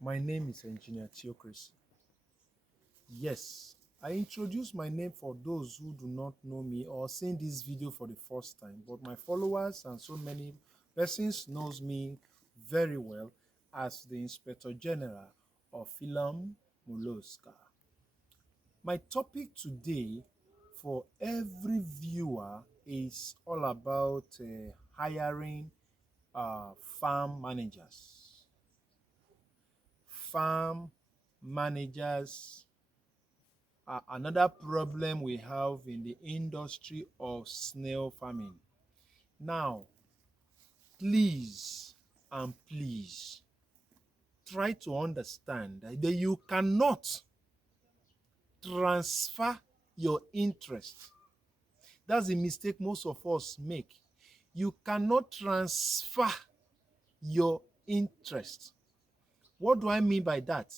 My name is Engineer Theocracy. Yes, I introduce my name for those who do not know me or seeing this video for the first time, but my followers and so many persons knows me very well as the Inspector General of Film Moloska. My topic today for every viewer is all about hiring farm managers. Farm managers are another problem we have in the industry of snail farming. Now, please and please try to understand that you cannot transfer your interest. That's the mistake most of us make. You cannot transfer your interest. What do I mean by that?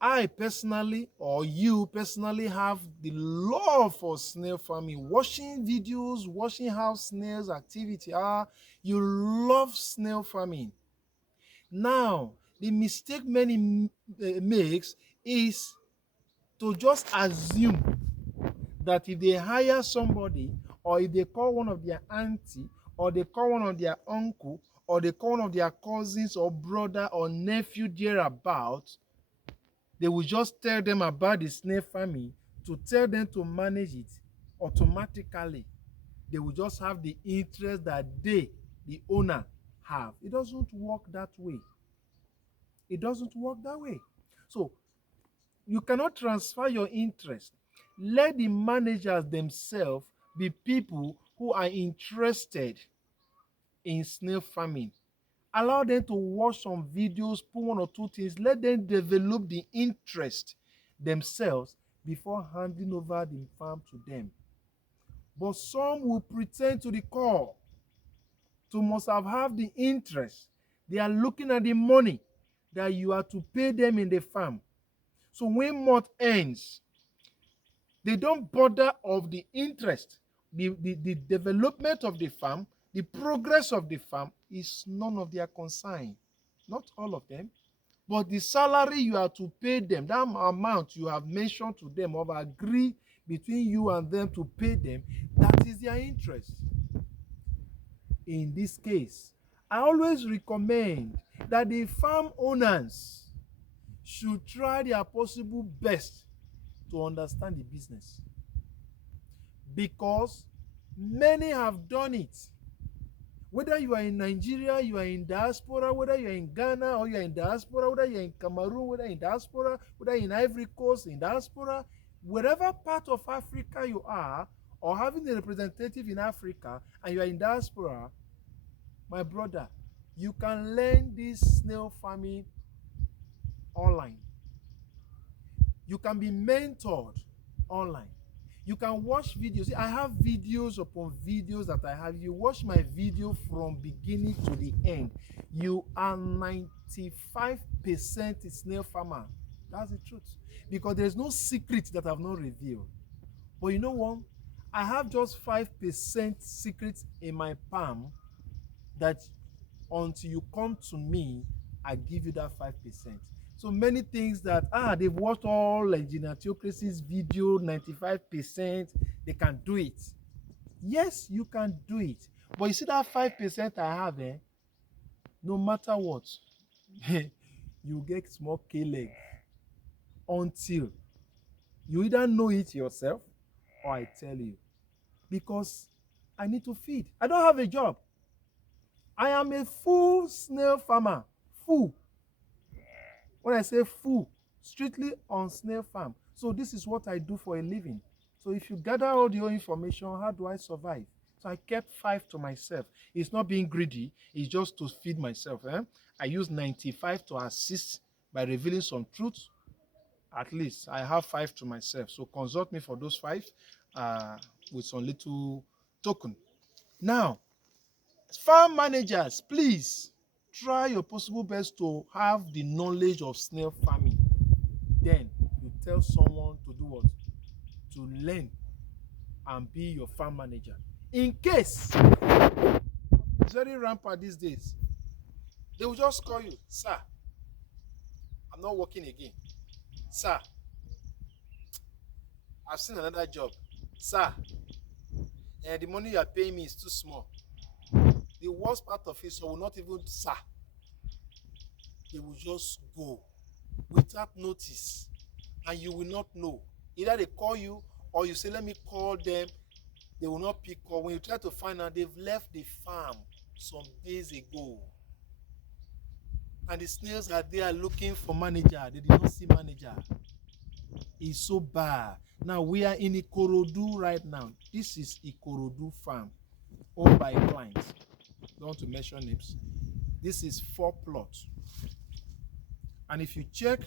I personally, or you personally, have the love for snail farming, watching videos, watching how snails activity are. You love snail farming. Now, the mistake many makes is to just assume that if they hire somebody, or if they call one of their auntie, or they call one of their uncle, or they call one of their cousins or brother or nephew thereabout, they will just tell them about the snail farming to tell them to manage it automatically. They will just have the interest that they, the owner, have. It doesn't work that way. It doesn't work that way. So you cannot transfer your interest. Let the managers themselves be people who are interested in snail farming. Allow them to watch some videos, put one or two things, let them develop the interest themselves before handing over the farm to them. But some will pretend to the core to must have the interest. They are looking at the money that you are to pay them in the farm. So when month ends, they don't bother of the interest. The development of the farm, the progress of the farm is none of their concern. Not all of them. But the salary you are to pay them, that amount you have mentioned to them or agree between you and them to pay them, that is their interest. In this case, I always recommend that the farm owners should try their possible best to understand the business, because many have done it. Whether you are in Nigeria, you are in diaspora, whether you are in Ghana or you are in diaspora, whether you are in Cameroon, whether in diaspora, whether in Ivory Coast, in diaspora, wherever part of Africa you are, or having a representative in Africa and you are in diaspora, my brother, you can learn this snail farming online. You can be mentored online. You can watch videos. I have videos upon videos that I have. You watch my video from beginning to the end, you are 95% a snail farmer. That's the truth. Because there's no secret that I've not revealed. But you know what? I have just 5% secrets in my palm that until you come to me, I give you that 5%. So many things that they've watched all Engineer Theocracy's video, 95%, they can do it. Yes, you can do it. But you see that 5% I have, no matter what, you get small K-leg until you either know it yourself or I tell you. Because I need to feed. I don't have a job. I am a full snail farmer. Full. When I say full, strictly on snail farm. So this is what I do for a living. So if you gather all your information, how do I survive? So I kept 5 to myself. It's not being greedy. It's just to feed myself. I use 95 to assist by revealing some truth. At least I have 5 to myself. So consult me for those 5 with some little token. Now, farm managers, please try your possible best to have the knowledge of snail farming. Then you tell someone to do what? To learn and be your farm manager. In case it's very rampant these days, they will just call you, sir, I'm not working again. Sir, I've seen another job. Sir, and the money you are paying me is too small. The worst part of it, so will not even, sir, they will just go without notice, and you will not know. Either they call you or you say, let me call them. They will not pick up. When you try to find out, they've left the farm some days ago. And the snails are there looking for manager. They did not see manager. It's so bad. Now we are in Ikorodu right now. This is Ikorodu farm, owned by a client. Don't want to mention names. This is 4 plots. And if you check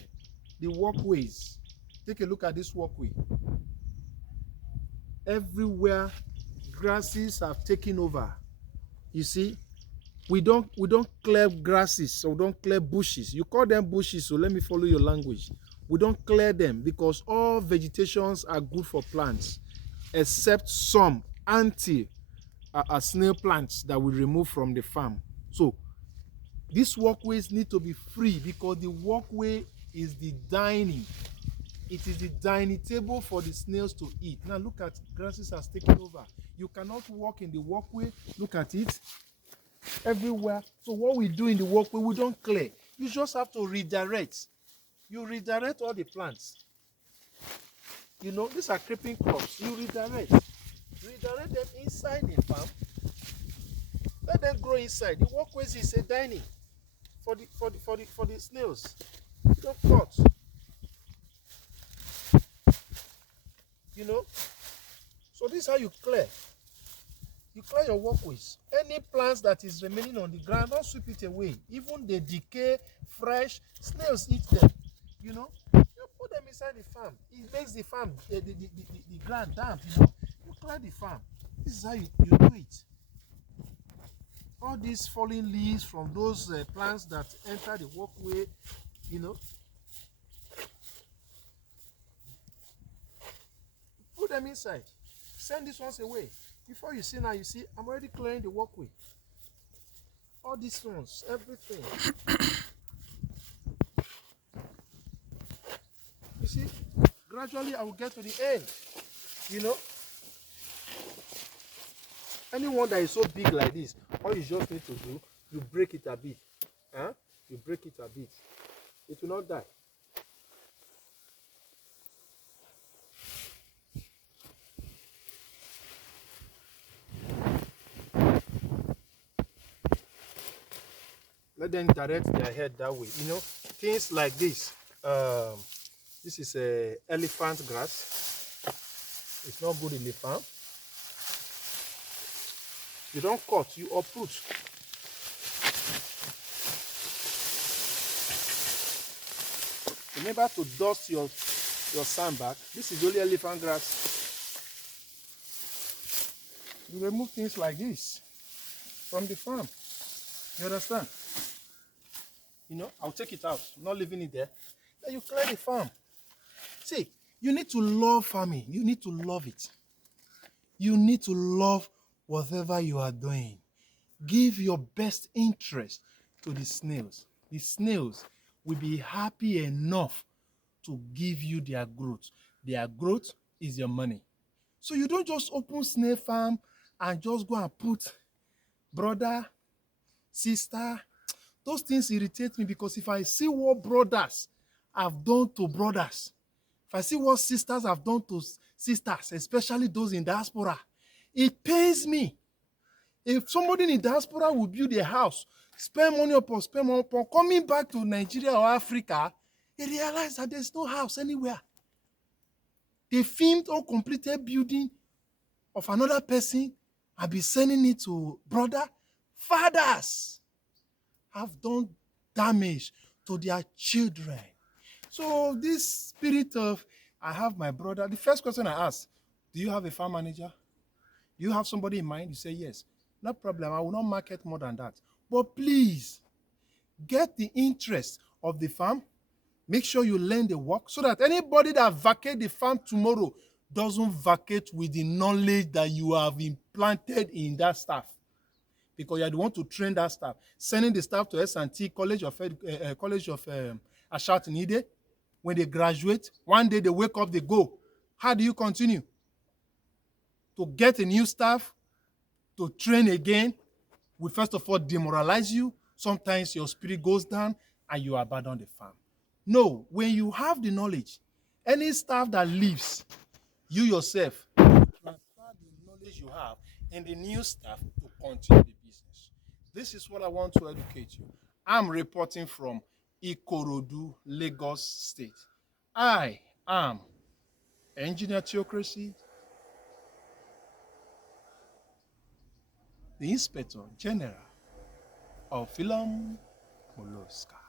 the walkways, take a look at this walkway. Everywhere grasses have taken over. You see, we don't clear grasses, so we don't clear bushes. You call them bushes, so let me follow your language. We don't clear them because all vegetations are good for plants, except some snail plants that we remove from the farm. So these walkways need to be free because the walkway is the dining. It is the dining table for the snails to eat. Now look at, grasses has taken over. You cannot walk in the walkway. Look at it. Everywhere. So what we do in the walkway, we don't clear. You just have to redirect. You redirect all the plants. You know, these are creeping crops. You redirect. Redirect them inside the farm. Let them grow inside. The walkways is a dining for the snails. You don't cut. You know? So this is how you clear. You clear your walkways. Any plants that is remaining on the ground, don't sweep it away. Even the decay, fresh, snails eat them. You know? You put them inside the farm. It makes the farm, the ground damp, you know? You clear the farm. This is how you do it. All these falling leaves from those plants that enter the walkway, you know? Put them inside. Send these ones away. Before you see now, you see, I'm already clearing the walkway. All these ones, everything. You see, gradually I will get to the end. You know? Anyone that is so big like this, all you just need to do, you break it a bit. Huh? You break it a bit. It will not die. Let them direct their head that way. You know, things like this. This is a elephant grass. It's not good in the farm. You don't cut, you uproot. Remember to dust your sand back. This is only elephant grass. You remove things like this from the farm. You understand? You know, I'll take it out, I'm not leaving it there. Then you clear the farm. See, you need to love farming. You need to love it. You need to love whatever you are doing. Give your best interest to the snails. The snails will be happy enough to give you their growth. Their growth is your money. So you don't just open snail farm and just go and put brother, sister. Those things irritate me because if I see what brothers have done to brothers, if I see what sisters have done to sisters, especially those in diaspora, it pains me. If somebody in diaspora will build a house, spend money upon coming back to Nigeria or Africa, they realize that there's no house anywhere. They filmed or completed building of another person and be sending it to brother. Fathers have done damage to their children. So this spirit of, I have my brother, the first question I ask, do you have a farm manager? Do you have somebody in mind? You say yes. No problem, I will not market more than that. But please, get the interest of the farm. Make sure you learn the work so that anybody that vacates the farm tomorrow doesn't vacate with the knowledge that you have implanted in that staff. Because you are the one to train that staff. Sending the staff to S&T, College of a shout in Ide. When they graduate, one day they wake up, they go. How do you continue? To get a new staff, to train again, will first of all demoralize you. Sometimes your spirit goes down and you abandon the farm. No, when you have the knowledge, any staff that leaves, you yourself transfer the knowledge you have in the new staff to continue the business. This is what I want to educate you. I'm reporting from Ikorodu, Lagos State. I am Engineer Theocracy, the Inspector General of Philam Mollusca.